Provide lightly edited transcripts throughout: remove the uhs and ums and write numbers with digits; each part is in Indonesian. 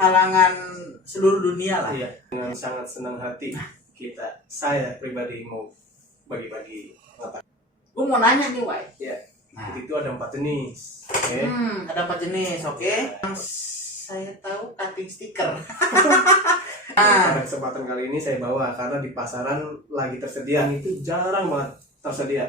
halangan seluruh dunia lah. Iya, dengan sangat senang hati saya pribadi mau bagi-bagi pengetahuan. Gue mau nanya nih, Wai. Ya, Nah, itu ada 4 jenis. Oke. ada 4 jenis, oke. Yang saya tahu cutting stiker. Pada kesempatan kali ini saya bawa karena di pasaran lagi tersedia, itu jarang banget tersedia.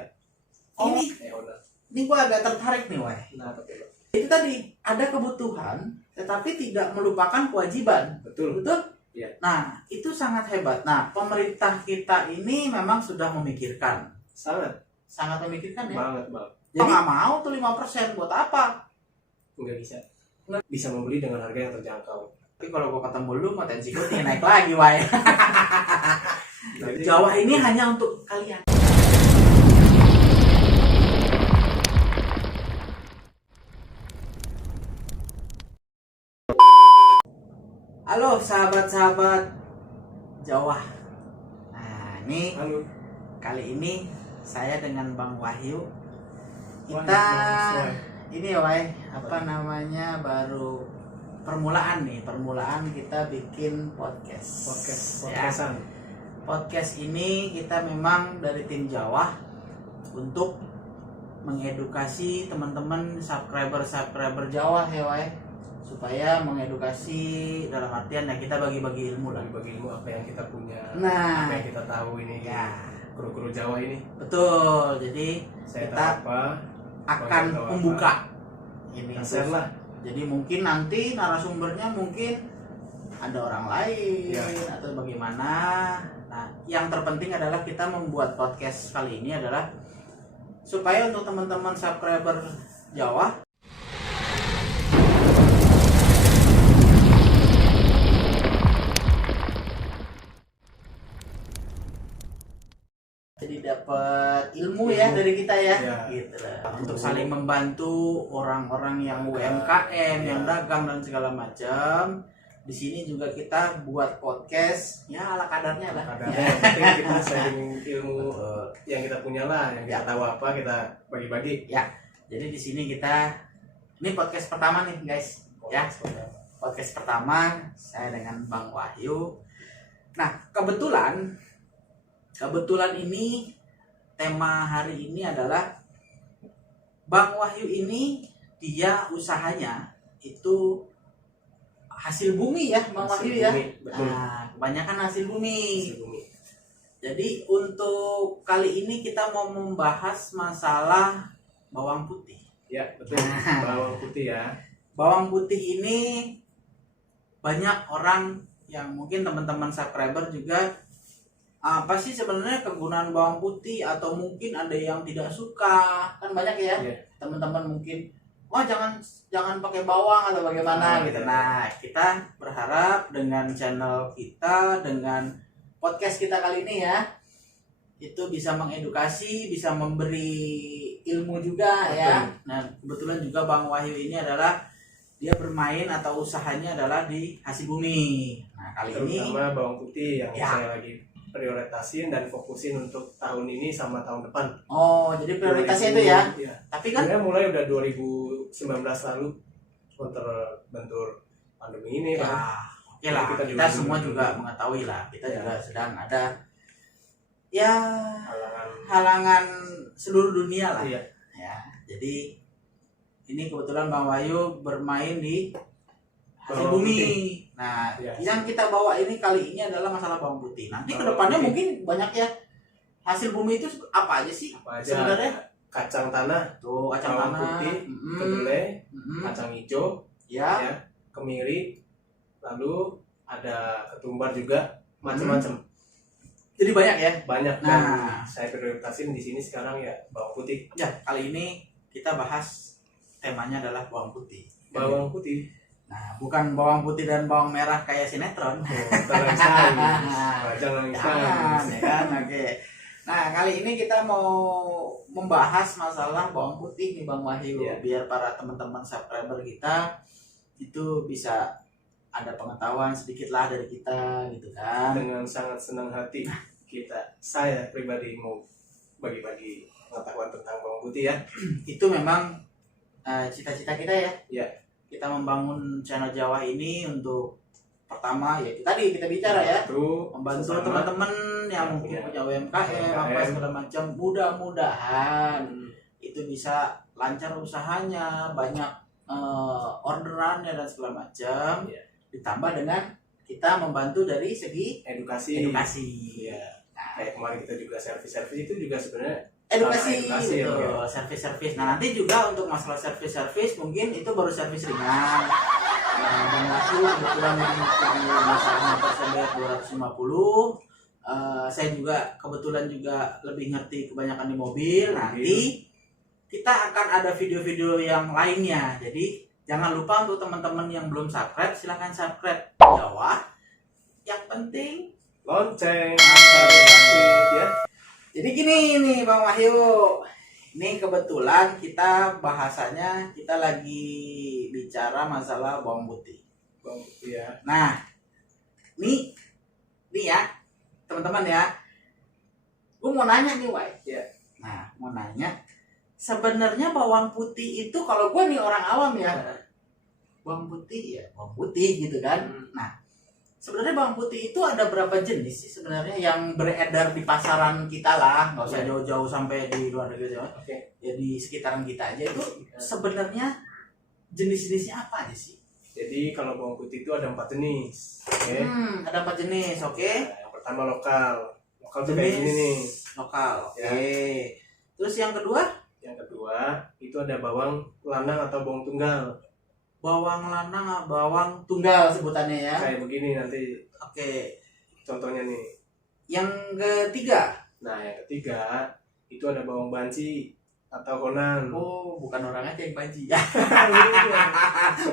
Ini udah. Ini gue agak tertarik nih, Wai. Nah, betul. Itu tadi ada kebutuhan, tetapi tidak melupakan kewajiban. Betul. Betul? Iya. Nah, itu sangat hebat. Nah, pemerintah kita ini memang sudah memikirkan. Sangat memikirkan ya. Banget. Jadi nggak mau tuh 5% buat apa? Nggak bisa. Bisa membeli dengan harga yang terjangkau. Tapi kalau gue ketemu lu, potensi gue tinggi naik lagi, Wai. Jadi, Jawa ini hanya untuk kalian. Halo sahabat-sahabat Jawa. Nah, ini halo. kali ini saya dengan Bang Wahyu. Kita Wah, ini Wai, apa namanya, baru permulaan kita bikin podcast. podcastan. Podcast ini kita memang dari tim Jawa untuk mengedukasi teman-teman subscriber Jawa ya Wai, supaya mengedukasi dalam artian ya kita bagi-bagi ilmu lah. Bagi ilmu apa yang kita punya, Nah, apa yang kita tahu ini ya kru-kru Jawa ini. betul. Jadi Saya kita tahu apa, akan tahu membuka ini share terus. lah. Jadi mungkin nanti narasumbernya mungkin ada orang lain Ya. atau bagaimana. Nah, yang terpenting adalah kita membuat podcast kali ini adalah supaya untuk teman-teman subscriber Jawa jadi dapat ilmu ya dari kita ya, Ya. gitu lah. Untuk saling membantu orang-orang yang UMKM, yang dagang dan segala macam. Di sini juga kita buat podcast ya ala kadarnya lah. Yang penting kita sharing ilmu Betul. yang kita punya lah, yang kita tahu apa kita bagi-bagi. Jadi di sini kita, ini podcast pertama nih guys, ya. Podcast pertama saya dengan Bang Wahyu. Nah, kebetulan ini tema hari ini adalah Bang Wahyu ini dia usahanya itu hasil bumi ya, Bang Hasil Wahyu ya. bumi, betul. Nah, kebanyakan hasil bumi. Hasil bumi. Jadi untuk kali ini kita mau membahas masalah bawang putih. Ya, betul. Bawang putih ya. Bawang putih ini banyak orang yang mungkin teman-teman subscriber juga apa sih sebenarnya kegunaan bawang putih, atau mungkin ada yang tidak suka, kan banyak ya. Iya. Teman-teman mungkin wah jangan pakai bawang atau bagaimana gitu. Iya. Nah, kita berharap dengan channel kita, dengan podcast kita kali ini ya, itu bisa mengedukasi, bisa memberi ilmu juga. Betul. Ya. Nah, kebetulan juga Bang Wahyu ini adalah dia bermain atau usahanya adalah di hasil bumi. Nah, kali ini Terutama bawang putih yang Ya. saya lagi prioritasin dan fokusin untuk tahun ini sama tahun depan. oh, jadi prioritasnya itu ya. Iya. Tapi kan Sebenarnya mulai udah 2019 lalu terbentur pandemi ini ya, kan. oke lah, Kita kita juga semua dulu. juga mengetahui lah, kita Ya. juga sedang ada ya Halangan. halangan seluruh dunia lah. Iya. Ya, jadi ini kebetulan Bang Wahyu bermain di hasil Bawang bumi. putih. Nah, Ya. yang kita bawa ini kali ini adalah masalah bawang putih. Nanti Bawang kedepannya putih. mungkin banyak ya. Hasil bumi itu apa aja sih Apa aja? sebenarnya? Kacang tanah, Tuh, kacang bawang tanah, putih, mm-mm, kedelai, mm-mm, kacang hijau, ya, ya, kemiri, lalu ada ketumbar juga, macam-macam. jadi banyak ya. Banyak. Nah. Dan saya prioritasin di sini sekarang ya bawang putih. Ya, kali ini kita bahas temanya adalah bawang putih. Bawang putih. Nah, bukan bawang putih dan bawang merah kayak sinetron. Jangan Jangan, nangis. ya kan? Oke. Nah, kali ini kita mau membahas masalah bawang putih nih Bang Wahyu, Iya. biar para teman-teman subscriber kita itu bisa ada pengetahuan sedikit lah dari kita gitu kan. Dengan sangat senang hati saya pribadi mau bagi-bagi pengetahuan tentang bawang putih ya. Itu memang cita-cita kita ya. Iya. Kita membangun channel Jawa ini untuk pertama ya tadi kita bicara ya, membantu sesama teman-teman yang mungkin punya UMKM apa segala macam. Mudah-mudahan itu bisa lancar usahanya, banyak orderannya dan segala macam. Ditambah dengan kita membantu dari segi edukasi. Ya. Nah, kayak kemarin kita juga servis itu juga sebenarnya edukasi ya, gitu, servis. Nah, nanti juga untuk masalah servis mungkin itu baru servis ringan. Nah, dan aku kebetulan di masalah motor sampai 250. Saya juga kebetulan juga lebih ngerti kebanyakan di mobil. Nanti kita akan ada video-video yang lainnya. Jadi jangan lupa untuk teman-teman yang belum subscribe, silahkan subscribe Jawa. Yang penting lonceng ya. Jadi gini nih Bang Wahyu, ini kebetulan kita bahasanya kita lagi bicara masalah bawang putih. Ya. Nah, nih ya teman-teman ya, gue mau nanya nih Wai. Ya. Nah, mau nanya, sebenarnya bawang putih itu kalau gue nih orang awam ya, bawang putih ya bawang putih gitu kan. Nah, sebenarnya bawang putih itu ada berapa jenis sih sebenarnya yang beredar di pasaran kita lah, nggak usah jauh-jauh sampai di luar negeri ya. Ya di sekitaran kita aja itu sebenarnya jenis-jenisnya apa aja sih? Jadi kalau bawang putih itu ada 4 jenis. Ada 4 jenis, oke. Nah, yang pertama lokal tuh kayak gini nih. Lokal, oke. Terus yang kedua? Yang kedua itu ada bawang lanang atau bawang tunggal. Bawang lanang, bawang tunggal sebutannya ya. Kayak begini nanti. Oke. Contohnya nih. Yang ketiga? Nah, yang ketiga itu ada bawang banci atau honan. Oh, bukan orang aja yang banci.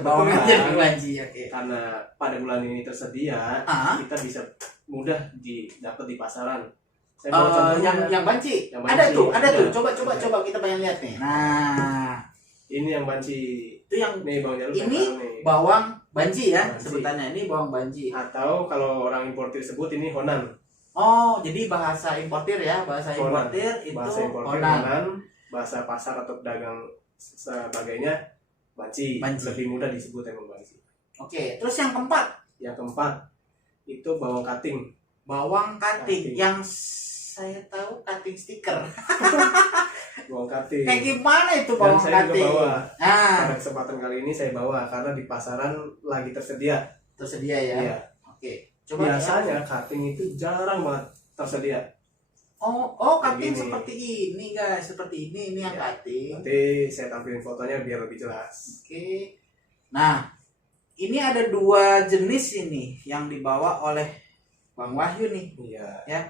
Bawang aja yang banci, oke. Karena pada bulan ini tersedia, kita bisa mudah didapat di pasaran. Saya yang banci. Ada tuh. Coba kita pengen lihat nih. Nah, ini yang banci. Itu yang nih bawang jalur ini bawang banci ya sebutannya, ini bawang banci. Atau kalau orang importir sebut ini honan. Oh, jadi bahasa importir ya, bahasa importir itu honan. Bahasa pasar atau pedagang sebagainya banci. Lebih mudah disebut emang banci. Oke, terus yang keempat? Yang keempat itu bawang cutting. Bawang cutting. Yang saya tahu cutting stiker. Bawang cutting. Kayak gimana itu bawang cutting? Dan saya juga bawa. Pada kesempatan kali ini saya bawa karena di pasaran lagi tersedia. Tersedia ya? Iya. Oke. Coba biasanya cutting itu jarang banget tersedia. Oh, cutting seperti ini guys, seperti ini yang cutting. Nanti saya tampilin fotonya biar lebih jelas. Oke. Nah, ini ada 2 jenis ini yang dibawa oleh Bang Wahyu nih. Iya. Ya.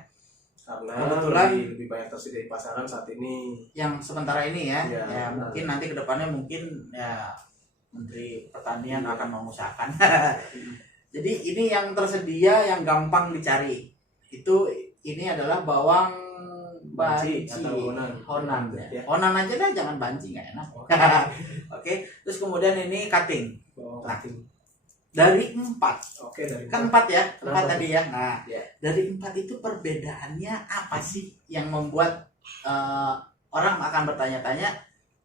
Karena kebetulan lebih banyak tersedia di pasaran saat ini. Yang sementara ini ya. Ya, ya mungkin nanti kedepannya mungkin ya Menteri Pertanian akan mengusahakan. Jadi ini yang tersedia yang gampang dicari. Ini adalah bawang banci atau honan ya. Honan aja dah, jangan banci, nggak enak. Oke. Terus kemudian ini cutting. Dari 4. Oke, dari kan 4 ya, 4 tadi ya. Nah, dari 4 itu perbedaannya apa sih yang membuat orang akan bertanya-tanya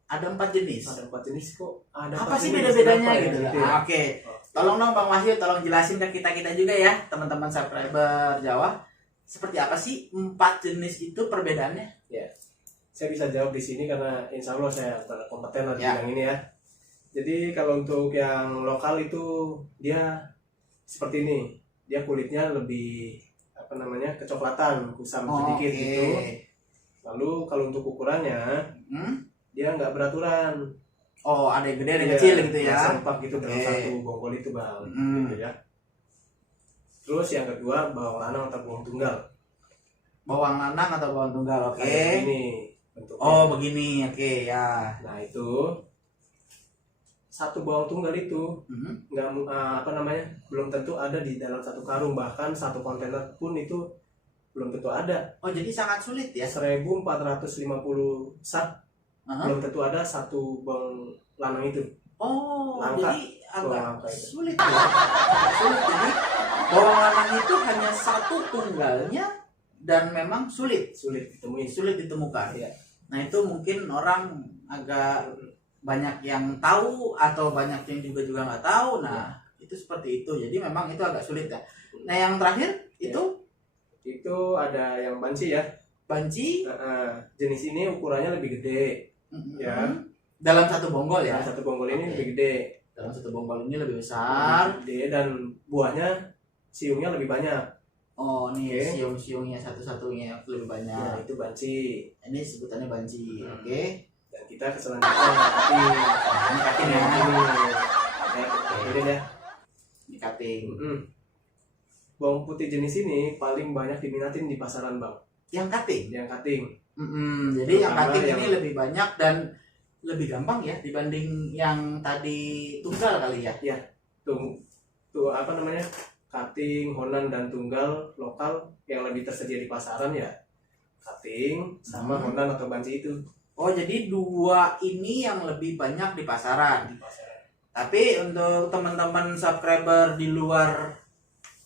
ada 4 jenis? Ada 4 jenis kok. Apa sih beda-bedanya gitu? Oke. Tolong dong Bang Wahyu, tolong jelasin ke kita juga ya, teman-teman subscriber Jawa. Seperti apa sih 4 jenis itu perbedaannya? Ya, saya bisa jawab di sini karena insya Allah saya kompeten di bidang ini ya. Jadi kalau untuk yang lokal itu dia seperti ini, dia kulitnya lebih kecoklatan, kusam sedikit gitu. Lalu kalau untuk ukurannya dia nggak beraturan. Oh, ada yang gede, ada yang kecil gitu ya? Serempak gitu dalam satu bonggol itu bang, gitu ya. Terus yang kedua bawang lanang atau bawang tunggal. Bawang lanang atau bawang tunggal, oke. Ini bentuknya. Oh begini, oke ya. Nah itu satu bawang tunggal itu nggak belum tentu ada di dalam satu karung, bahkan satu kontainer pun itu belum tentu ada. Oh jadi sangat sulit ya? 1450 sak belum tentu ada satu bawang lanang itu. Oh langka. Jadi agak sulit ya? Sulit, jadi bawang lanang itu hanya satu tunggalnya dan memang sulit ditemukan. Ya. Nah itu mungkin orang agak banyak yang tahu atau banyak yang juga nggak tahu. Nah itu seperti itu. Jadi memang itu agak sulit ya. Nah yang terakhir itu ada yang banci ya. banci. Jenis ini ukurannya lebih gede. Ya. Dalam satu bonggol ya. Dalam satu bonggol ini lebih gede. Dalam satu bonggol ini lebih besar. Lebih gede dan buahnya siungnya lebih banyak. Oh nih siung-siungnya satu-satunya lebih banyak. Ya, itu banci. Ini sebutannya banci. Oke. Dan kita ke selanjutnya cutting. Ini cutting ya. Ini ya. Ini cutting. Bawang putih jenis ini paling banyak diminatin di pasaran, Bang. Yang cutting. Yang cutting. Jadi yang cutting ini lebih banyak dan lebih gampang ya dibanding yang tadi tunggal kali ya. Ya. Tuh apa namanya? Cutting, Honan dan tunggal lokal yang lebih tersedia di pasaran ya. Cutting sama Honan atau banci itu. Oh, jadi dua ini yang lebih banyak di pasaran. Tapi untuk teman-teman subscriber di luar,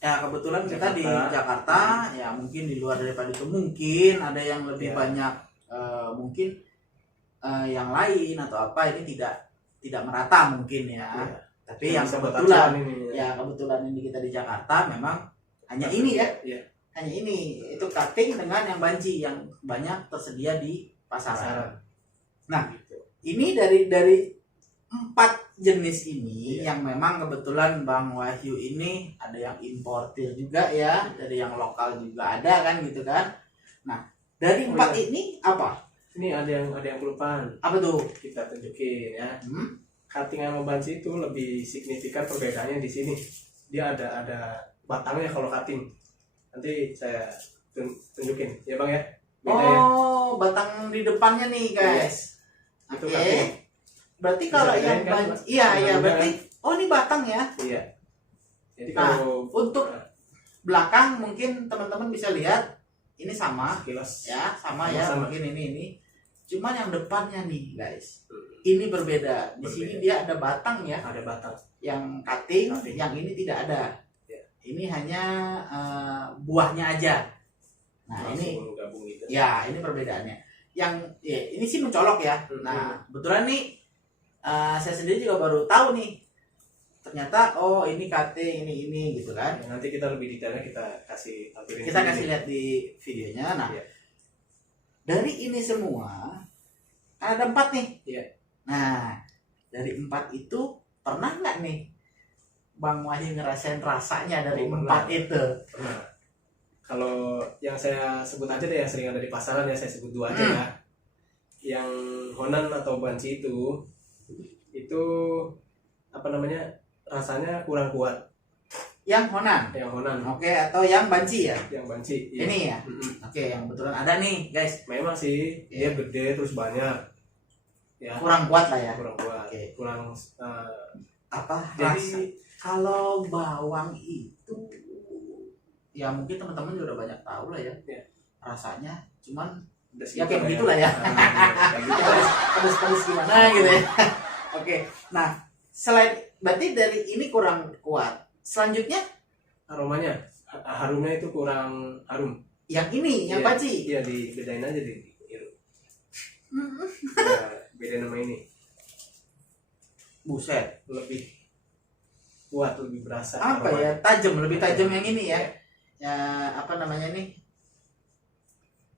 ya kebetulan kita di Jakarta, ya mungkin di luar daripada itu mungkin ada yang lebih banyak, mungkin yang lain atau apa ini tidak merata mungkin ya. Tapi yang kebetulan ini kita di Jakarta memang hanya ini ya. Hanya ini, itu cutting dengan yang banci yang banyak tersedia di pasaran. Nah, ini dari 4 jenis ini yang memang kebetulan Bang Wahyu ini ada yang importir juga ya, dari yang lokal juga ada kan gitu kan. Nah, dari 4 ini apa? Ini ada yang kelupaan. Apa tuh? Kita tunjukin ya. Cutting sama banci itu lebih signifikan perbedaannya di sini. Dia ada batangnya kalau cutting. Nanti saya tunjukin ya Bang ya. Beda ya. Batang di depannya nih guys. Oke. Berarti kalau yang banci, iya berarti ini batang ya. Iya. Jadi kalau untuk belakang mungkin teman-teman bisa lihat ini sama kilas ya, sama ya, mungkin ini. Cuman yang depannya nih guys. Ini berbeda. Di sini dia ada batang ya. Ada batang. Yang cutting, yang ini tidak ada. Ini hanya buahnya aja. Nah, ini gitu. Ya, ini perbedaannya. Yang ini sih mencolok ya. Nah, kebetulan nih saya sendiri juga baru tahu nih. Ternyata ini cutting, ini gitu kan. Ya, nanti kita lebih detailnya kita kasih tampilan. Kita kasih lihat di videonya. Nah, dari ini semua ada 4 nih. Iya. Nah, dari 4 itu pernah nggak nih Bang Wahyu ngerasain rasanya dari 4 itu? Pernah. Kalau yang saya sebut aja deh yang sering ada di pasaran ya, saya sebut 2 aja ya. Yang Honan atau banci itu apa namanya, rasanya kurang kuat. Yang Honan? Yang Honan. Oke, atau yang banci ya? Yang banci. Iya. Ini ya? Oke, yang kebetulan ada nih guys. Memang sih dia gede terus banyak. Ya. Kurang kuat lah ya? Kurang kuat. Kurang jadi kalau bawang itu ya mungkin teman-teman juga udah banyak tahu lah ya. Rasanya cuman ya kayak begitulah ya. Pedes-pedes gimana gitu ya. Oke. Nah, selain berarti dari ini kurang kuat. Selanjutnya aromanya, harumnya itu kurang harum. Yang ini, yang banci. Iya, dibedain aja dihirup. Beda nama ini. Buset, lebih kuat, lebih berasa. Apa aromanya. Ya? Tajam, lebih tajam yang ini ya. Ya, apa namanya nih?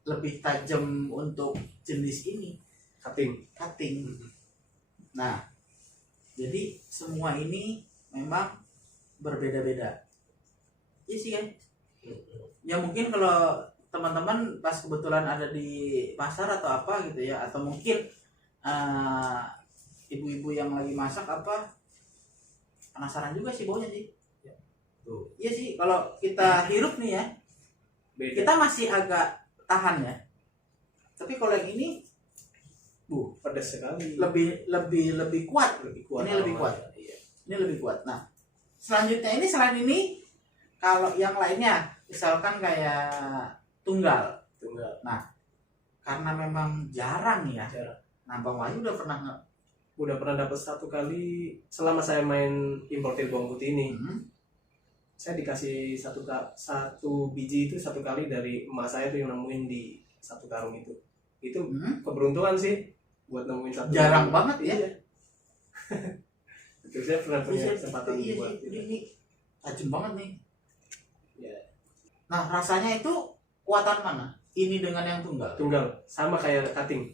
Lebih tajam untuk jenis ini. Cutting. Nah, jadi semua ini memang berbeda-beda. Iya sih kan? Ya mungkin kalau teman-teman pas kebetulan ada di pasar atau apa gitu ya, atau mungkin ibu-ibu yang lagi masak apa, penasaran juga sih baunya sih. Tuh. Iya sih, kalau kita hirup nih ya, kita masih agak tahan ya. Tapi kalau yang ini, pedas sekali. Lebih kuat. Ini lebih kuat. Iya. Ini lebih kuat. Nah, selanjutnya ini selain ini, kalau yang lainnya, misalkan kayak tunggal. Nah, karena memang jarang ya. Nah, Bang Wahyu udah pernah dapat 1 kali selama saya main importir bawang putih ini. Saya dikasih satu biji itu 1 kali dari emak saya tuh yang nemuin di 1 karung itu. Itu keberuntungan sih buat nemuin 1. Jarang banget ya. Betul, saya pernah punya Bisa, kesempatan iya, buat ini tajam banget nih. ya. Nah, rasanya itu kuatan mana? Ini dengan yang tunggal. Tunggal sama kayak cutting.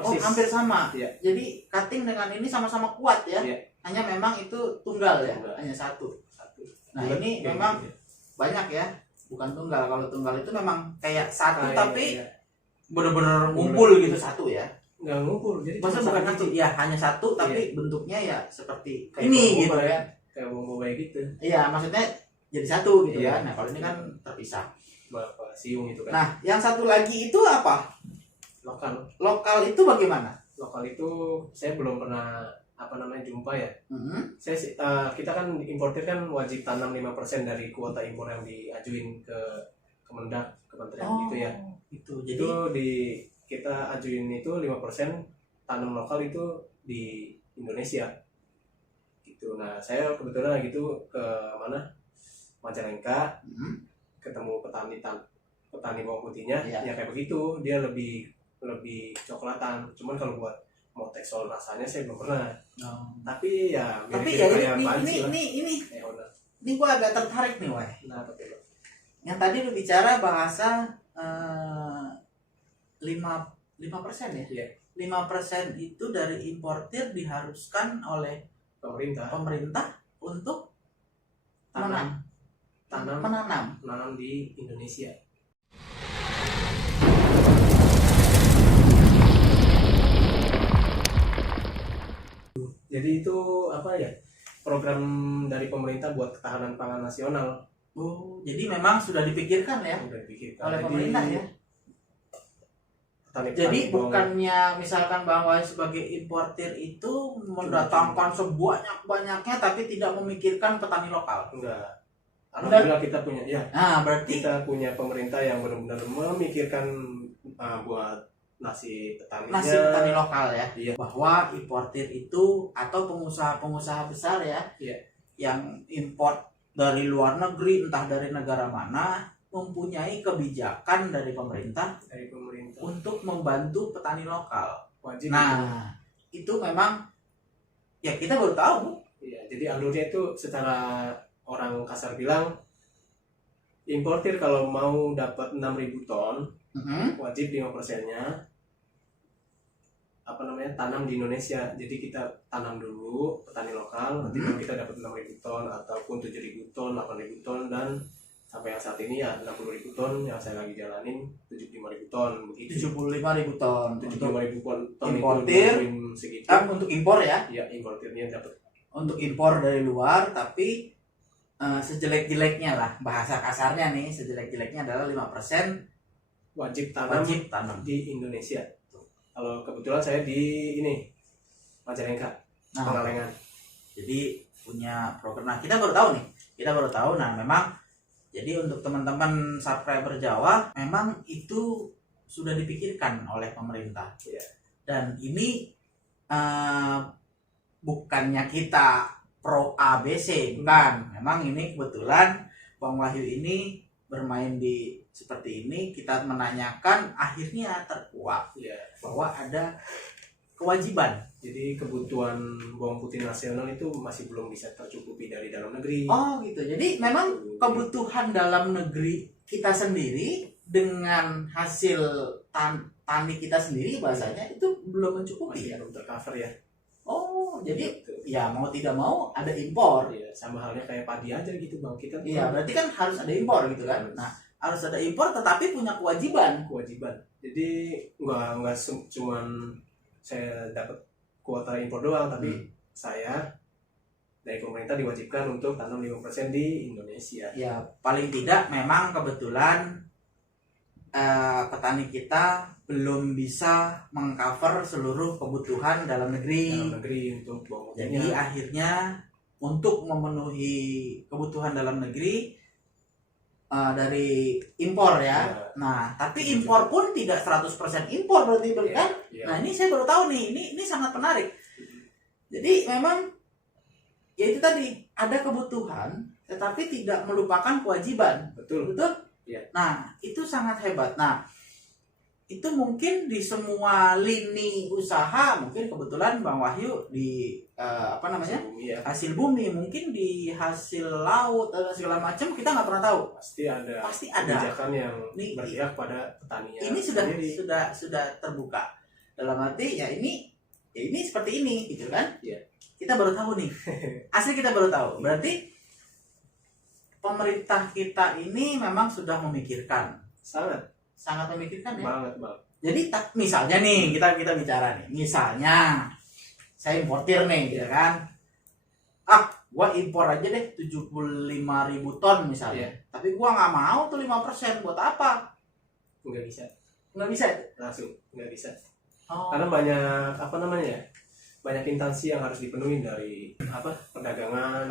Oh, hampir sama. Iya. Jadi cutting dengan ini sama-sama kuat ya. Iya. Hanya memang itu tunggal ya, Tunggal. hanya satu. Satu. Nah, Bulat ini kayak memang gitu. banyak ya, bukan tunggal. Kalau tunggal itu memang kayak satu Ah, tapi iya. bener-bener ngumpul gitu satu ya. Nggak ngumpul, jadi Maksudnya cuma bukan satu, ya hanya satu tapi bentuknya ya seperti ini gitu ya. Kayak bombay gitu. Iya, maksudnya jadi satu gitu Iya. kan. Nah, kalau ini kan terpisah. Bapak siung itu kan. Nah, yang satu lagi itu apa? Lokal. Lokal itu bagaimana? Lokal itu saya belum pernah jumpa ya. Mhm. Kita kan importir kan wajib tanam 5% dari kuota impor yang diajuin ke Kemendak, Kementerian gitu ya. Itu. Jadi Itu kita ajuin itu 5% tanam lokal itu di Indonesia. Gitu. Nah, saya kebetulan gitu ke mana? Majalengka, ketemu petani bawang putihnya, Iya. ya kayak begitu, dia lebih coklatan. Cuman kalau buat mau teksol rasanya saya belum pernah. Tapi ya tapi mirip-mirip ya kayak Panci lah. ini Kayak Honda. ini gua agak tertarik nih, Wah. Nah, betul. Yang tadi lu bicara bahasa 5% ya? Iya. 5% itu dari importir diharuskan oleh pemerintah untuk Tanam menanam. di Indonesia. Jadi itu apa ya? Program dari pemerintah buat ketahanan pangan nasional. Oh, jadi memang sudah dipikirkan ya Udah dipikirkan. oleh Jadi, pemerintah ya. petani-petani Jadi bawang- bukannya misalkan Bang Wahyu sebagai importir itu mendatangkan sebanyak-banyaknya tapi tidak memikirkan petani lokal. enggak. Alhamdulillah kita punya Nah, berarti kita punya pemerintah yang benar-benar memikirkan buat nasib petani lokal ya. Iya. Bahwa importir itu atau pengusaha-pengusaha besar ya, Iya. yang import dari luar negeri entah dari negara mana mempunyai kebijakan dari pemerintah untuk membantu petani lokal. Wajib. Nah, itu memang ya kita baru tahu. Iya, jadi alurnya itu secara orang kasar bilang importir kalau mau dapat 6.000 ton wajib 5%-nya tanam di Indonesia. Jadi kita tanam dulu petani lokal, nanti kalau kita dapat 6.000 ton ataupun 7.000 ton, 8.000 ton, dan sampai yang saat ini ya 60.000 ton yang saya lagi jalanin 75.000 ton begitu. 75.000 ton untuk 75.000 ton importir, itu segitu. untuk impor ya. Ya, importirnya dapat. Untuk impor dari luar, tapi sejelek-jeleknya lah, bahasa kasarnya nih, sejelek-jeleknya adalah 5% wajib tanam di Indonesia. Kalau kebetulan saya di Majalengka, Pengalengan. Jadi punya program. Nah, kita baru tahu. Nah, memang jadi untuk teman-teman subscriber Jawa, memang itu sudah dipikirkan oleh pemerintah. Iya. Dan ini bukannya kita pro ABC, bukan. Memang ini kebetulan Bang Wahyu ini bermain di seperti ini, kita menanyakan, akhirnya terkuak bahwa ada kewajiban. Jadi kebutuhan bawang putih nasional itu masih belum bisa tercukupi dari dalam negeri. Oh gitu. Jadi memang kebutuhan dalam negeri kita sendiri dengan hasil tani kita sendiri bahasanya itu belum mencukupi masih ya. belum tercover ya. Oh, jadi ya mau tidak mau ada impor. Iya, sama halnya kayak padi aja gitu Bang. Kita Iya, berarti kan harus ada impor gitu kan. Nah, harus ada impor tetapi punya kewajiban. Jadi nggak cuman saya dapat kuota impor doang, tapi saya dari pemerintah diwajibkan untuk tanam 5% di Indonesia. Ya, paling tidak memang kebetulan petani kita belum bisa mengcover seluruh kebutuhan dalam negeri untuk bawang putihnya. Jadi akhirnya untuk memenuhi kebutuhan dalam negeri dari impor ya. Nah, tapi impor pun tidak 100% impor berarti kan? Nah, ini saya baru tahu nih. Ini sangat menarik. Jadi memang ya itu tadi, ada kebutuhan tetapi tidak melupakan kewajiban. Betul. Betul? Iya. Nah, itu sangat hebat. Nah, itu mungkin di semua lini usaha, mungkin kebetulan Bang Wahyu di apa namanya Bumi, ya. hasil bumi, mungkin di hasil laut dan segala macam kita nggak pernah tahu. Pasti ada kebijakan yang Ini- berpihak pada petaninya Ini sendiri. sudah terbuka dalam arti ya ini seperti ini gitu kan. Iya. Kita baru tahu nih, asli kita baru tahu. Berarti pemerintah kita ini memang sudah memikirkan, sangat memikirkan ya. banget. Jadi misalnya nih kita bicara nih, misalnya saya importir nih, gitu kan? Gua impor aja deh 75.000 ton misalnya. Iya. Tapi gua nggak mau tuh 5%, buat apa? Nggak bisa Nggak bisa. langsung, nggak bisa. Oh. Karena banyak instansi yang harus dipenuhi dari perdagangan,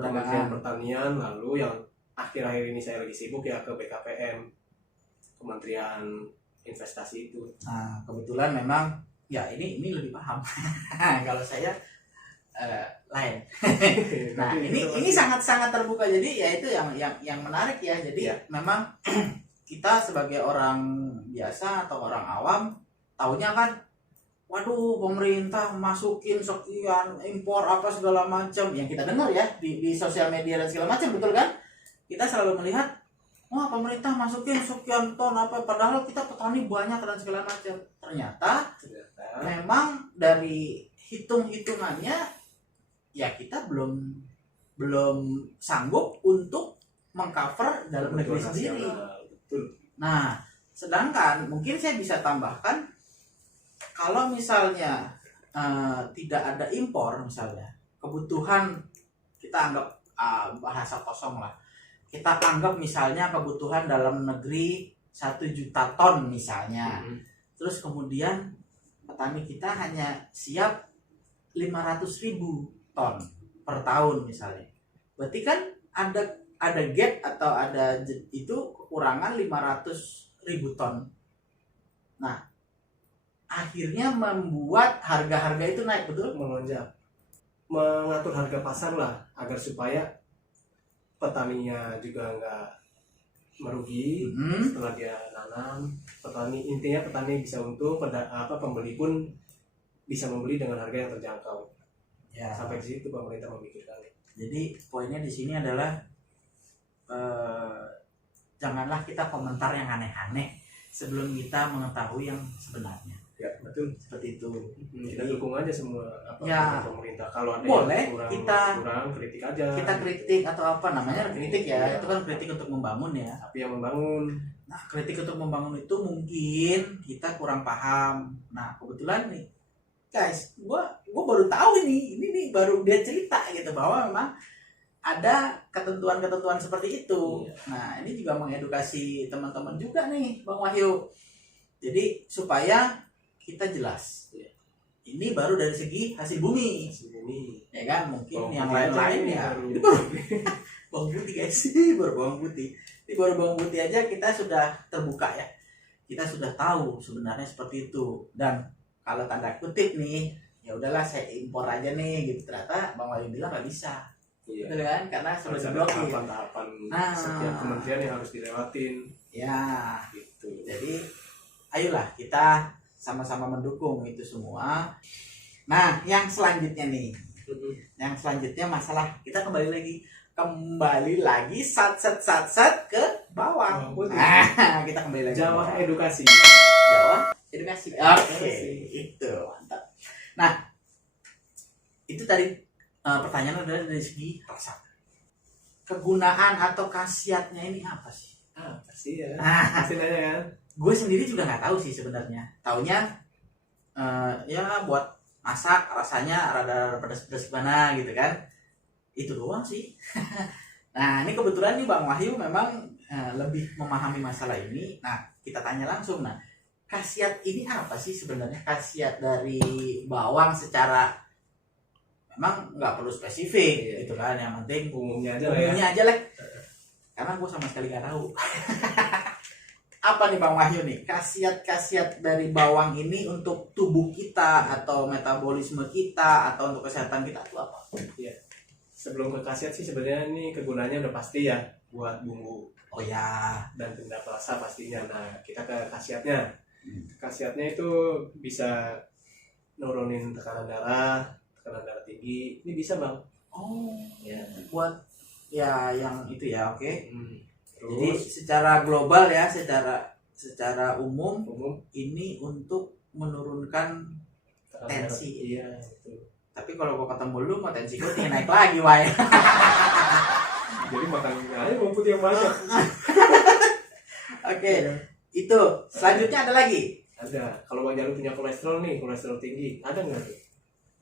Kementerian Pertanian, lalu yang akhir-akhir ini saya lagi sibuk ya ke BKPM, Kementerian Investasi itu. Nah, kebetulan memang ya ini lebih paham. Kalau saya lain. Nah, ini sangat terbuka. Jadi ya itu yang menarik ya. Jadi Ya. memang kita sebagai orang biasa atau orang awam taunya kan, waduh pemerintah masukin sekian, impor apa segala macam yang kita dengar ya di sosial media dan segala macam, betul kan? Kita selalu melihat, wah pemerintah masukin sekian ton apa, padahal kita petani banyak dan segala macam. Ternyata memang dari hitungannya ya kita belum sanggup untuk mengcover dalam negeri sendiri. Betul. Nah, sedangkan mungkin saya bisa tambahkan, kalau misalnya tidak ada impor misalnya, kebutuhan kita anggap bahasa kosong lah, kita anggap misalnya kebutuhan dalam negeri 1 juta ton misalnya, terus kemudian petani kita hanya siap 500.000 ton per tahun misalnya, berarti kan ada gap atau ada itu kekurangan 500.000 ton. Nah, akhirnya membuat harga-harga itu naik, betul? Melonjak, mengatur harga pasar lah agar supaya petaninya juga nggak merugi setelah dia nanam. Intinya petani bisa untung, pembeli pun bisa membeli dengan harga yang terjangkau. Ya. Sampai di situ pemerintah memikirkan. Jadi poinnya di sini adalah janganlah kita komentar yang aneh-aneh sebelum kita mengetahui yang sebenarnya. Ya, betul. Seperti itu. Kita dukung aja semua Ya, pemerintah. Kalau ada boleh, yang kurang kritik aja. Kita kritik atau apa namanya, kritik ya. Itu kan kritik untuk membangun ya. Tapi yang membangun. Nah, kritik untuk membangun itu mungkin kita kurang paham. Nah, kebetulan nih, guys, gua baru tahu ini nih baru dia cerita gitu bahwa memang ada ketentuan-ketentuan seperti itu. Iya. Nah, ini juga mengedukasi teman-teman juga nih, Bang Wahyu. Jadi supaya kita jelas. Iya. Ini baru dari segi hasil bumi. Ya kan, mungkin Bawang yang putih lain-lain aja ya. baru. Ini baru bawang putih guys, baru bawang putih. Ini baru bawang putih aja kita sudah terbuka ya. Kita sudah tahu sebenarnya seperti itu. Dan kalau tanda kutip nih, ya udahlah saya impor aja nih gitu. Ternyata Bang Wahyu bilang nggak bisa. Iya. Betul kan? Karena sudah Harus ada diblokir. tahapan-tahapan Nah. setiap kementerian yang harus dilewatin. Ya, Gitu. jadi ayolah kita sama-sama mendukung itu semua. Nah, yang selanjutnya nih. Yang selanjutnya masalah kita kembali lagi sat ke bawang. Nah, kita kembali lagi. Jawa edukasi. Jawa edukasi. Oke, itu mantap. Nah, itu tadi pertanyaan adalah dari segi rasa. Kegunaan atau khasiatnya ini apa sih? Apa sih ya? Nah, Pasti nanya kan? gue sendiri juga nggak tahu sih sebenarnya. Taunya ya buat masak rasanya rada pedas-pedas gimana gitu kan. Itu doang sih. Nah, ini kebetulan nih Bang Wahyu memang lebih memahami masalah ini. Nah, kita tanya langsung. Nah, khasiat ini apa sih sebenarnya? Khasiat dari bawang secara memang nggak perlu spesifik gitu kan. Yang penting Umumnya aja lah ya. umumnya aja lah. Karena gue sama sekali nggak tahu. Apa nih Bang Wahyu nih khasiat-khasiat dari bawang ini untuk tubuh kita atau metabolisme kita atau untuk kesehatan kita itu apa? Iya. Sebelum ke khasiat sih sebenarnya ini kegunaannya udah pasti ya buat bumbu Oh ya, dan penyedap rasa pastinya. Nah, kita ke khasiatnya. Khasiatnya itu bisa nurunin tekanan darah tinggi. Ini bisa bang. Oh, Ya. buat ya yang itu ya, oke. Jadi Terus secara global ya, secara umum ini untuk menurunkan tekanan tensi. darah. Iya itu. Tapi kalau gua ketemu lu, mah tensi gua tinggi naik lagi, Wai. Jadi makan aja rumput yang banyak. Oke, itu selanjutnya ada lagi. Ada. Kalau Bang Jalu punya kolesterol tinggi, ada nggak tuh?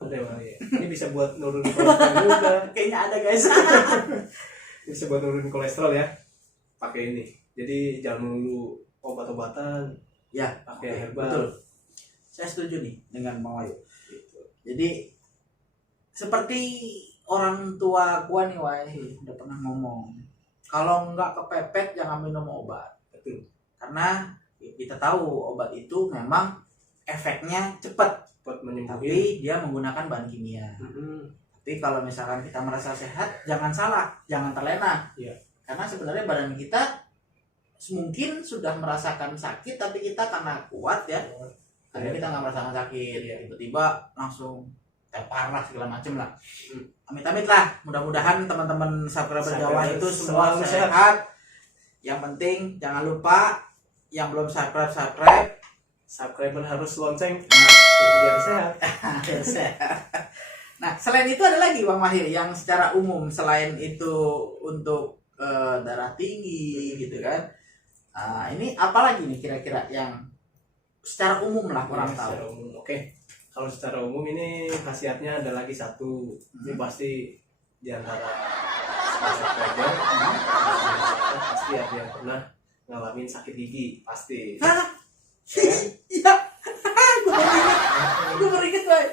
Ada Bang ya. Ini bisa buat nurunin kolesterol juga. Kayaknya ada, guys. Bisa buat nurunin kolesterol ya. Pakai ini. Jadi jangan dulu obat-obatan. Ya, Pakai oke, herbal. betul. Saya setuju nih dengan Bang Wayu. Gitu. Jadi seperti orang tua gua nih, Wai, udah pernah ngomong, kalau nggak kepepet jangan minum obat. Betul. Karena kita tahu obat itu memang efeknya cepat, Buat menyembuhin. tapi dia menggunakan bahan kimia. Tapi kalau misalkan kita merasa sehat, jangan salah, jangan terlena. Iya. Karena sebenarnya badan kita mungkin sudah merasakan sakit, tapi kita karena kuat ya, karena kita nggak merasakan sakit, Iya. tiba-tiba langsung parah segala macem lah. Amit-amit lah, mudah-mudahan teman-teman subscriber Jawa itu semua selalu sehat. Yang penting jangan lupa yang belum subscribe, Subscriber harus lonceng nah, biar sehat. Nah, selain itu ada lagi Bang Mahir yang secara umum, selain itu untuk darah tinggi gitu kan. Ini apa lagi nih kira-kira yang secara umum lah orang tahu. Secara umum. Oke. Kalau secara umum ini khasiatnya ada lagi satu. Ini pasti di antara subscriber pasti ada yang pernah ngalamin sakit gigi, pasti. Hah? Iya. Gue baru inget, Boy.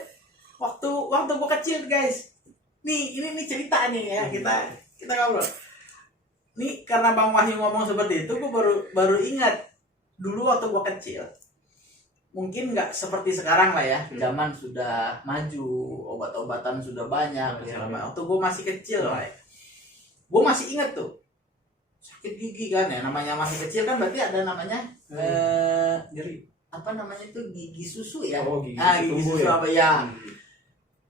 Waktu gue kecil, guys. Ini cerita nih ya, kita ngobrol. Nih karena Bang Wahyu ngomong seperti itu, gue baru ingat dulu waktu gue kecil. Mungkin nggak seperti sekarang lah ya, zaman sudah maju, obat-obatan sudah banyak. Waktu gue masih kecil lah, gue masih ingat tuh sakit gigi kan ya, namanya masih kecil kan berarti ada namanya Nyeri. apa namanya itu gigi susu ya. Oh, gigi Gigi susu ya? apa ya?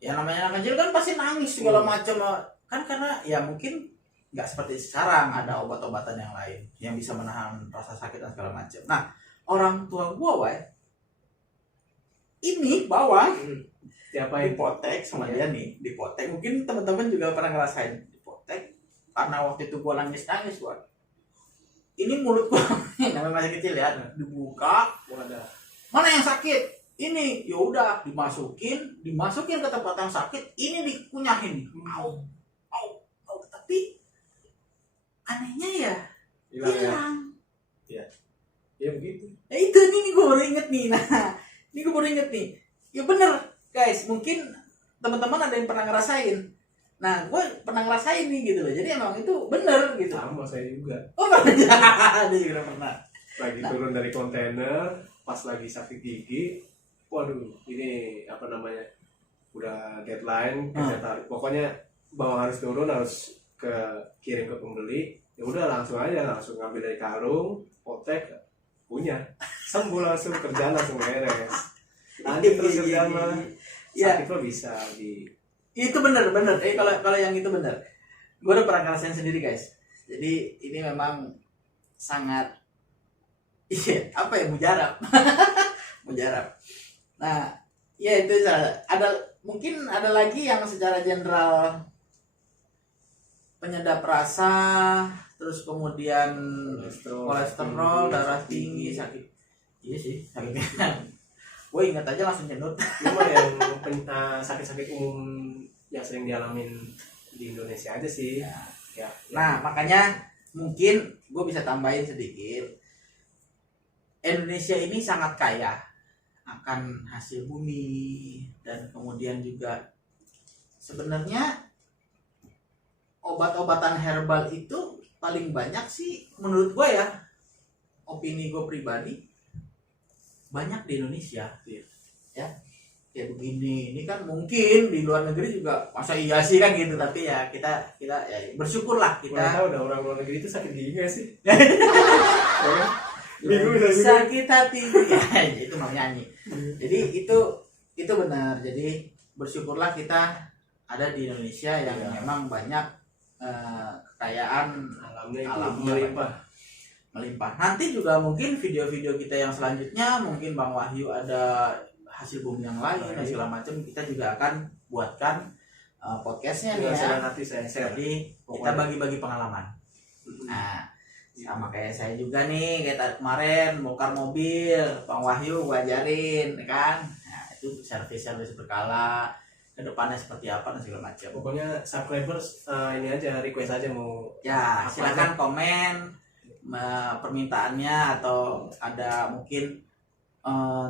Ya namanya anak kecil kan pasti nangis segala macam kan, karena ya mungkin nggak seperti sekarang ada obat-obatan yang lain yang bisa menahan rasa sakit dan segala macam. Nah, orang tua gua, Wai, ini bawa Siapa yang dipotek sama dia nih, dipotek. Mungkin teman-teman juga pernah ngerasain dipotek karena waktu itu gua nangis, Wai. Ini mulut gua namanya masih kecil ya, dibuka, ada? mana yang sakit? Ini, ya udah dimasukin ke tempat yang sakit, ini dikunyahin. Au. Tapi anehnya ya Hilang ya? hilang. Ya begitu. Ya itu ini gue baru inget nih. Nah, ini gue baru inget nih. Ya bener, guys. Mungkin teman-teman ada yang pernah ngerasain. Nah, gue pernah ngerasain nih gitu loh. Jadi emang itu bener gitu. Sama saya juga. Oh, pernah. Dia juga pernah. Lagi turun dari kontainer, pas lagi sakit gigi, waduh, ini apa namanya? Udah deadline, kerja pokoknya bahwa harus turun, harus kirim ke pembeli. Ya udah langsung ngambil dari karung, potek, punya, sembuh langsung, kerjaan langsung beres. Lanjut terus kerjaan mah. Sakit lo bisa di. Itu bener. Kalau yang itu bener. Gue udah pernah ngerasain sendiri, guys. Jadi ini memang sangat mujarab. Mujarab. Nah, ya itu mungkin ada lagi yang secara general penyedap rasa, terus kemudian kolesterol, darah tinggi, sakit. Iya sih, sakitnya. Gue ingat aja langsung nyedot. Cuma yang sakit-sakit umum yang sering dialamin di Indonesia aja sih. Ya. Nah, makanya mungkin gue bisa tambahin sedikit. Indonesia ini sangat kaya akan hasil bumi, dan kemudian juga sebenarnya obat-obatan herbal itu paling banyak sih menurut gue ya, opini gue pribadi, banyak di Indonesia ya. Ya begini, ini kan mungkin di luar negeri juga masa iya sih kan gitu, tapi ya kita ya bersyukurlah kita. Tahu udah orang luar negeri itu sakit gigi gak sih? sakit hati. Ya, itu mau nyanyi. Jadi itu benar. Jadi bersyukurlah kita ada di Indonesia yang memang banyak kekayaan alamnya melimpah. Nanti juga mungkin video-video kita yang selanjutnya, mungkin Bang Wahyu ada hasil bumi yang lain dan segala macam, kita juga akan buatkan podcastnya nih ya. Jadi kita bagi-bagi pengalaman. Nah, sama kayak saya juga nih, kayak kemarin bongkar mobil, Bang Wahyu gua ajarin, kan? Nah, itu servis berkala, kedepannya seperti apa dan segala macam. Pokoknya subscribers ini aja request aja mau. Ya, silakan komen permintaannya atau ada mungkin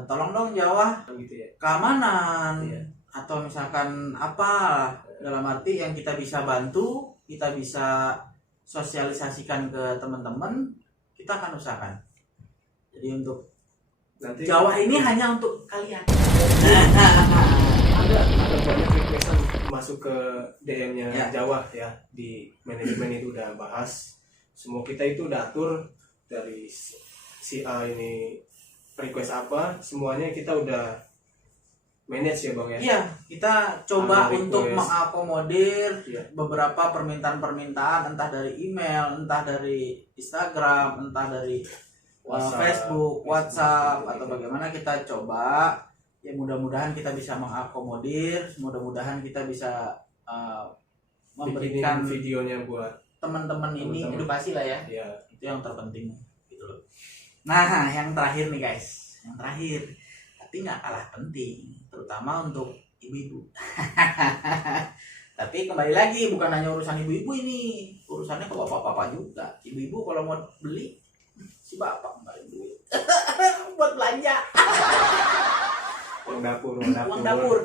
tolong dong Jawa gitu ya. keamanan atau misalkan apa dalam arti yang kita bisa bantu, kita bisa sosialisasikan ke teman-teman, kita akan usahakan. Jadi untuk nanti Jawa ini hanya untuk kalian. ada banyak requestan masuk ke DM-nya Jawa ya, di manajemen itu udah bahas. Semua kita itu udah atur dari si A ini request apa, semuanya kita udah manage ya Bang ya. Iya, kita coba untuk mengakomodir beberapa permintaan-permintaan, entah dari email, entah dari Instagram, entah dari Facebook, WhatsApp atau bagaimana, kita coba. Ya mudah-mudahan kita bisa mengakomodir, mudah-mudahan kita bisa memberikan videonya buat teman-teman ini edukasi lah ya. Iya. Itu yang terpenting gitu loh. Nah, yang terakhir nih guys, yang terakhir tapi nggak kalah penting, terutama untuk ibu-ibu. Tapi kembali lagi, bukan hanya urusan ibu-ibu ini, urusannya ke bapak-bapak juga. Ibu-ibu kalau mau beli, si bapak nggak duit buat belanja. Uang dapur.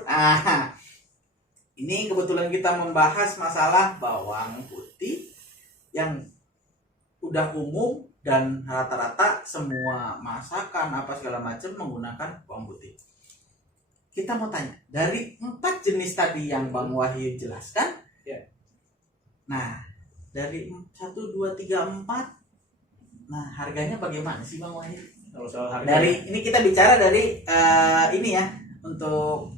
Ini kebetulan kita membahas masalah bawang putih yang udah umum dan rata-rata semua masakan apa segala macam menggunakan bawang putih. Kita mau tanya, dari 4 jenis tadi yang Bang Wahyu jelaskan, nah dari 1, 2, 3, 4, nah harganya bagaimana sih Bang Wahyu? Kalau soal harga, dari ini kita bicara dari ini ya, untuk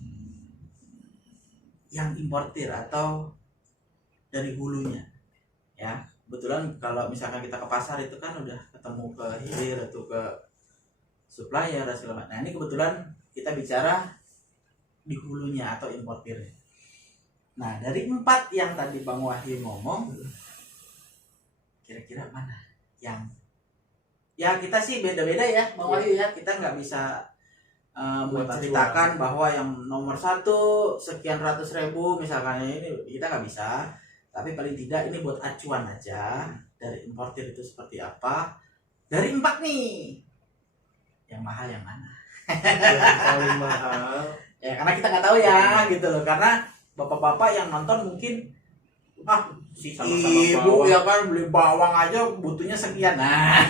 yang importir atau dari hulunya ya. Kebetulan kalau misalkan kita ke pasar itu kan udah ketemu ke hilir atau ke supplier dan segala macam. Nah ini kebetulan kita bicara di hulunya atau importirnya. Nah dari 4 yang tadi Bang Wahyu ngomong, kira-kira mana yang ya kita sih beda-beda ya Bang Wahyu ya. Kita nggak bisa menceritakan bahwa yang nomor 1 sekian ratus ribu misalkan, ini kita nggak bisa. Tapi paling tidak ini buat acuan aja dari importir itu seperti apa. Dari 4 nih, yang mahal yang mana? yang paling mahal Ya karena kita nggak tahu ya gitu loh. Karena bapak-bapak yang nonton mungkin si ibu ya kan beli bawang aja butuhnya sekian. Nah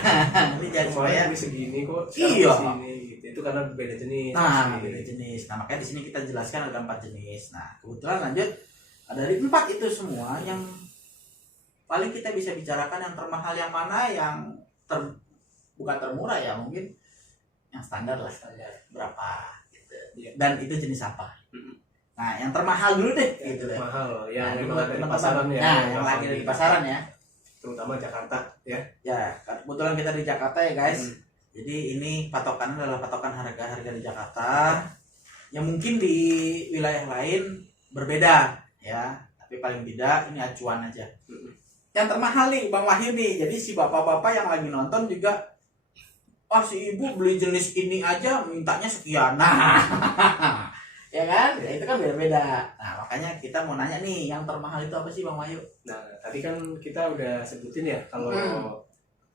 ini jadi supaya beli segini kok. Iya. Segini, gitu. Itu karena beda jenis. Nah beda jenis. Nah makanya di sini kita jelaskan ada 4 jenis. Nah kebetulan lanjut. Dari 4 itu semua yang paling kita bisa bicarakan yang termahal yang mana, yang bukan termurah ya, mungkin yang standar lah, berapa gitu. Dan itu jenis apa? Nah yang termahal dulu deh gitu deh. Mahal yang Nah, memang ada di pasaran ya. Nah yang lagi ada di pasaran ya. Terutama Jakarta ya. Ya kebetulan kita di Jakarta ya guys. Jadi ini patokannya adalah patokan harga-harga di Jakarta. Yang mungkin di wilayah lain berbeda ya, tapi paling tidak ini acuan aja. Yang termahal nih Bang Wahyu nih, jadi si bapak-bapak yang lagi nonton juga, si ibu beli jenis ini aja mintanya sekian. Nah ya kan, ya itu kan beda-beda. Nah makanya kita mau nanya nih, yang termahal itu apa sih Bang Wahyu? Nah tadi kan kita udah sebutin ya, kalau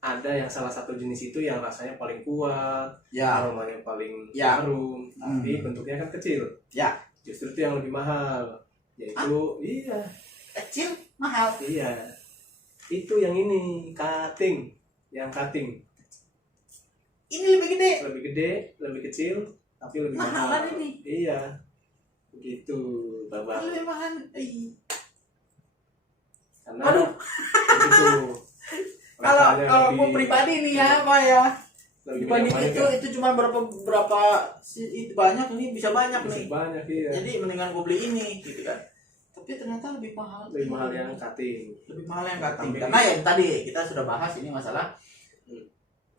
ada yang salah satu jenis itu yang rasanya paling kuat, aromanya paling harum, tapi bentuknya kan kecil. Ya, justru itu yang lebih mahal. Yaitu kecil mahal. Iya, itu yang ini cutting, yang cutting ini lebih gede, lebih kecil, tapi lebih mahal. Ini iya, begitu Bapak. Lebih mahal. Karena begitu. Kalau aku pribadi nih ya Pak ya, Dibanding itu cuma berapa itu banyak, ini bisa banyak nih. Banyak iya. Jadi mendingan gue beli ini gitu kan. Tapi ternyata lebih mahal. Lebih mahal yang cutting. Lebih mahal yang cutting. Karena ya tadi kita sudah bahas ini masalah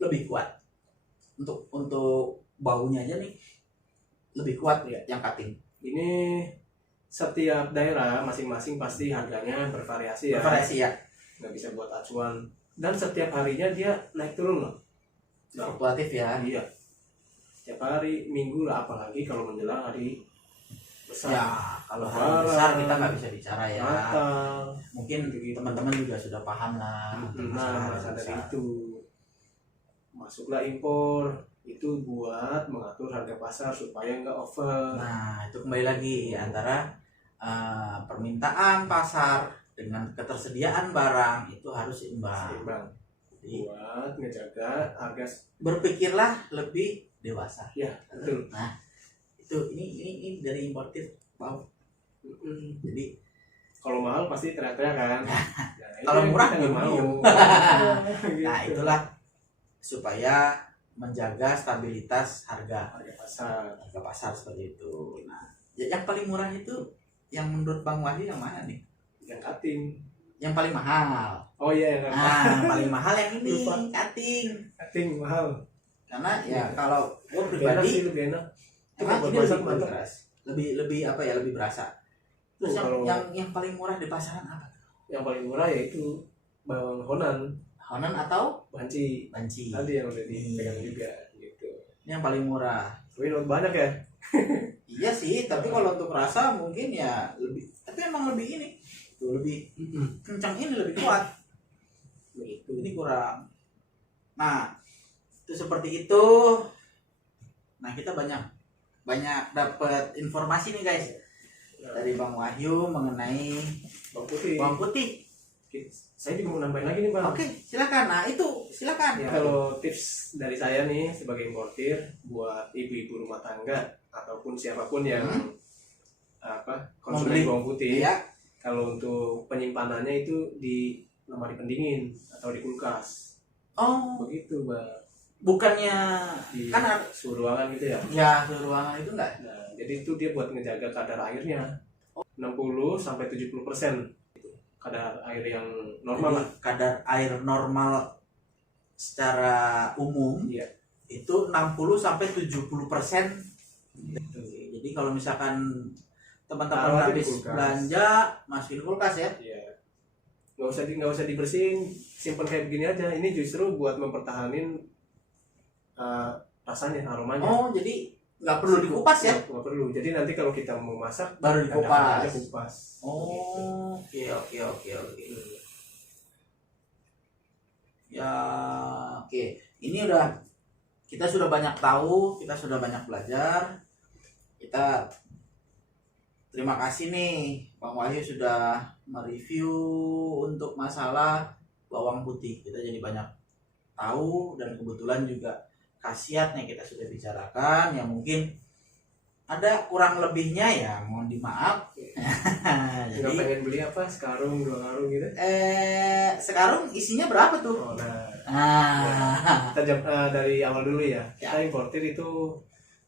lebih kuat. Untuk baunya aja nih lebih kuat ya yang cutting. Ini setiap daerah masing-masing pasti harganya bervariasi ya. Bervariasi ya. Nggak bisa buat acuan. Dan setiap harinya dia naik turun loh. Fluktuatif ya. Iya. Setiap hari, minggu lah, apalagi kalau menjelang hari besar. Ya, kalau hari besar kita nggak bisa bicara ya. Natal. Mungkin teman-teman juga sudah paham lah. Nah, maka dari itu masuklah impor itu buat mengatur harga pasar supaya nggak over. Nah, itu kembali lagi antara permintaan pasar dengan ketersediaan barang itu harus seimbang. Jadi, buat ngejaga harga. berpikirlah lebih dewasa. Ya, betul. Nah, itu ini dari importir, wow. Jadi kalau mahal pasti teriak-teriak kan. Nah, kalau murah nggak mau. Gitu. Nah, itulah supaya menjaga stabilitas harga pasar seperti itu. Nah, yang paling murah itu yang menurut Bang Wahyu yang mana nih? Yang cutting. Yang paling mahal. Oh iya, yang paling mahal yang ini cutting. Cutting mahal. Karena ya kalau gue pribadi lebih enak. emang ini lebih keras. Lebih apa ya, lebih berasa. Terus yang paling murah di pasaran apa? Yang paling murah yaitu bawang Honan atau banci. Tadi yang udah dipegang juga gitu. Ini yang paling murah. Tapi banyak ya. Iya sih, tapi kalau untuk rasa mungkin ya lebih. Tapi emang lebih ini. Tuh lebih kencang, ini lebih kuat. Begitu. Ini kurang. Nah, itu seperti itu. Nah, kita banyak dapat informasi nih guys dari Bang Wahyu mengenai bawang putih. Saya juga mau nambahin lagi nih Bang. Oke, silakan. Nah, itu silakan. Ya, kalau tips dari saya nih sebagai importir buat ibu-ibu rumah tangga ataupun siapapun yang konsumen bawang putih. Iya. Kalau untuk penyimpanannya itu di lemari pendingin atau di kulkas. Oh, begitu, Bang. Bukannya di kan ada suhu ruangan gitu ya? Ya, suhu ruangan itu enggak. Nah, jadi itu dia buat ngejaga kadar airnya. 60 sampai 70% kadar air yang normal lah. Kadar air normal secara umum Iya. itu 60 sampai 70%. Jadi kalau misalkan teman-teman habis belanja masukin kulkas ya. Iya. Nggak usah dibersihin, simpan kayak begini aja. Ini justru buat mempertahanin rasanya, aromanya. Oh, jadi nggak perlu dikupas ya? Nggak perlu. Jadi nanti kalau kita mau masak baru dikupas. Kupas. Oh, oke. Ya, oke. Ini kita sudah banyak tahu, kita sudah banyak belajar. Kita terima kasih nih Bang Wahyu sudah mereview untuk masalah bawang putih. Kita jadi banyak tahu dan kebetulan juga khasiatnya kita sudah bicarakan, yang mungkin ada kurang lebihnya ya mohon dimaaf. Jadi pengen beli apa sekarung 2 karung gitu? Sekarung isinya berapa tuh? Oh, nah. Kita dari awal dulu ya. Kita importir itu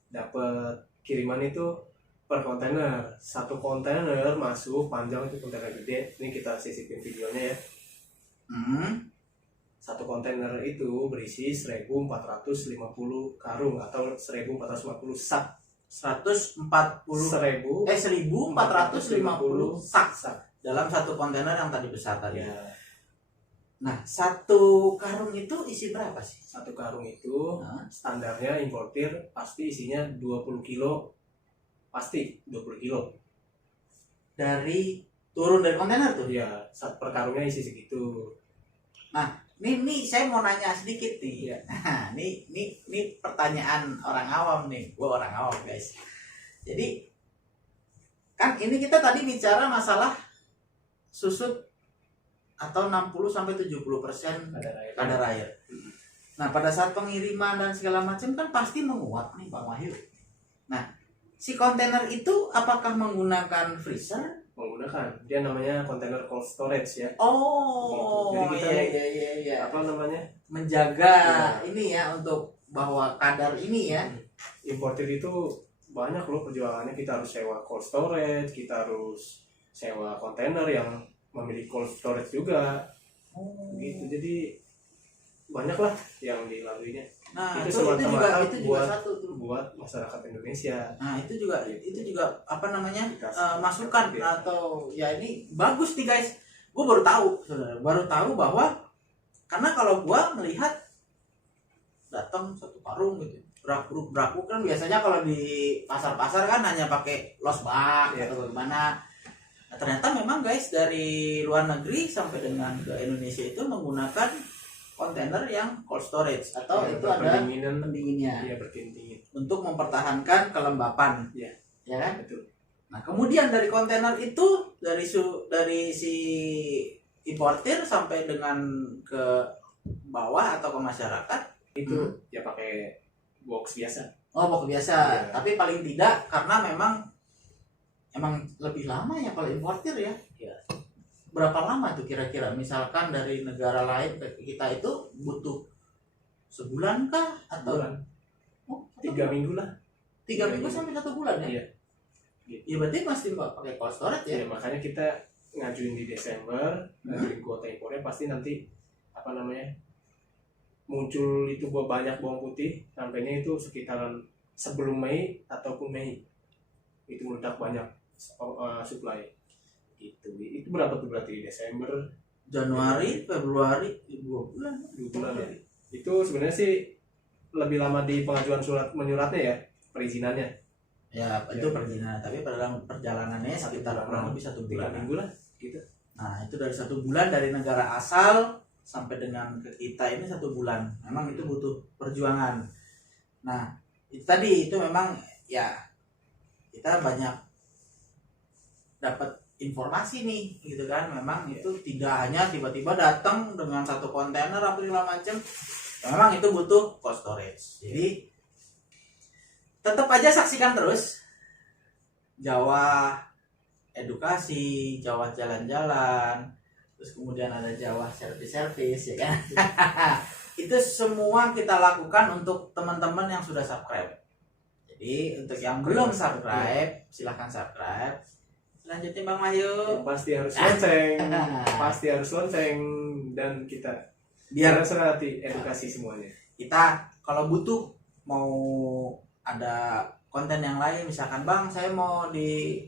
dapat kiriman itu per kontainer. 1 kontainer masuk panjang itu kontainer gede. Ini kita sisipin videonya ya. 1 kontainer itu berisi 1450 karung atau 1450 sak. 1450 sak dalam 1 kontainer yang tadi besar tadi. Ya. Nah, 1 karung itu isi berapa sih? 1 karung itu standarnya importir pasti isinya 20 kilo. Pasti 20 kilo. Turun dari kontainer tuh? Iya, per karungnya isi segitu. Nah, ini saya mau nanya sedikit nih. Ya. Nah, ini pertanyaan orang awam nih. Gua orang awam, guys. Jadi kan ini kita tadi bicara masalah susut atau 60 sampai 70% kadar air. Nah, pada saat pengiriman dan segala macam kan pasti menguap nih Bang Wahyu. Nah, si kontainer itu apakah menggunakan freezer? Menggunakan, dia namanya kontainer cold storage ya. Oh, gitu. Jadi kita iya. apa namanya, menjaga ini ya untuk bahwa kadar ini ya. Importir itu banyak loh perjuangannya. Kita harus sewa cold storage, kita harus sewa kontainer yang memiliki cold storage juga. Gitu. Jadi banyak lah yang dilaluinya. Nah, itu juga buat satu tuh. buat masyarakat Indonesia. Nah, itu juga apa namanya? Dikasih Masukan ya. atau ya ini bagus nih guys. Gue baru tahu, saudara. Baru tahu bahwa karena kalau gua melihat datang satu karung gitu. Brak kan biasanya kalau di pasar-pasar kan hanya pakai los bag Ya. atau bagaimana. Nah, ternyata memang guys dari luar negeri sampai dengan ke Indonesia itu menggunakan kontainer yang cold storage atau Ya, itu ada pendinginan. pendinginnya Iya, berdingin. untuk mempertahankan kelembapan. Iya. Ya kan? Betul. Nah, kemudian dari kontainer itu dari si importir sampai dengan ke bawah atau ke masyarakat Itu ya pakai box biasa. oh pokok biasa. Iya. Tapi paling tidak karena emang lebih lama ya kalau importir ya. Iya. Berapa lama tuh kira-kira misalkan dari negara lain ke kita itu butuh sebulan kah atau Bulan. Oh, 3 minggu lah. 3 minggu sampai 1 bulan ya? Iya. Ya berarti masih pakai cold storage ya? Ya, makanya kita ngajuin di Desember, ngajuin kuota impornya pasti nanti apa namanya muncul itu banyak bawang putih, sampainya itu sekitaran sebelum Mei ataupun Mei itu meledak banyak supply. Itu berapa tuh berarti Desember, Januari, Februari, 2 bulan. 2 bulan ya. Itu sebenarnya sih lebih lama di pengajuan menyuratnya ya, perizinannya. Ya, itu perizinan, tapi perjalanannya sekitar kurang lebih 1 3 bulan. minggu lah gitu. Nah, itu dari 1 bulan dari negara asal sampai dengan ke kita ini 1 bulan. Memang itu butuh perjuangan. Nah, itu memang ya kita banyak dapat informasi nih, gitu kan. Memang itu tidak hanya tiba-tiba datang dengan 1 kontainer apa segala macam. Ya, memang itu butuh cold storage. Jadi tetap aja saksikan terus Jawa edukasi, Jawa jalan-jalan, terus kemudian ada Jawa servis-servis ya kan. Itu semua kita lakukan untuk teman-teman yang sudah subscribe. Jadi untuk yang belum subscribe, silahkan subscribe. Selanjutnya Bang Wahyu. Pasti harus lonceng, pasti harus lonceng, dan kita Biar nanti edukasi semuanya. kita kalau butuh mau ada konten yang lain, misalkan Bang saya mau di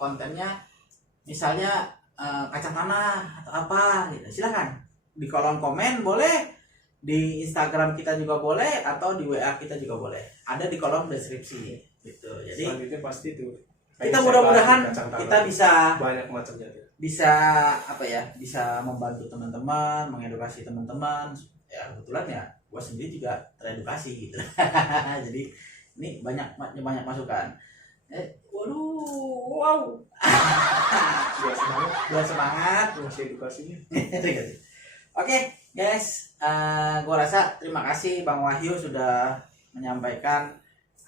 kontennya misalnya kacang tanah atau apa gitu, silakan di kolom komen boleh, di Instagram kita juga boleh, atau di WA kita juga boleh, ada di kolom deskripsi gitu. Jadi Selanjutnya pasti tuh kita mudah-mudahan kita banyak macamnya tuh. bisa apa ya, bisa membantu teman-teman, mengedukasi teman-teman. Ya kebetulan ya gua sendiri juga teredukasi gitu. Jadi ini banyak masukan. Wow. Biar semangat. Masih edukasinya. Oke, guys, gua rasa terima kasih Bang Wahyu sudah menyampaikan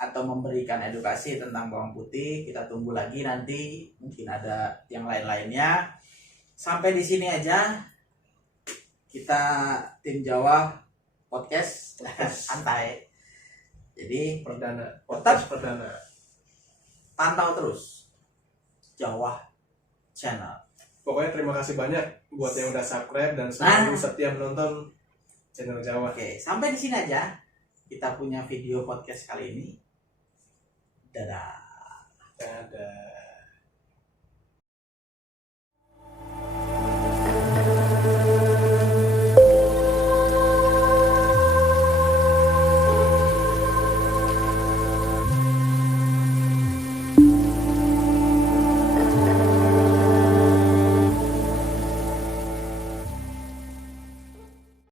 atau memberikan edukasi tentang bawang putih. Kita tunggu lagi nanti mungkin ada yang lain-lainnya. Sampai di sini aja kita tim Jawa podcast santai. Jadi podcast perdana. Pantau terus Jawa Channel. Pokoknya terima kasih banyak buat yang udah subscribe dan selalu setia menonton channel Jawa. Oke, sampai di sini aja kita punya video podcast kali ini. Dadah. Dadah.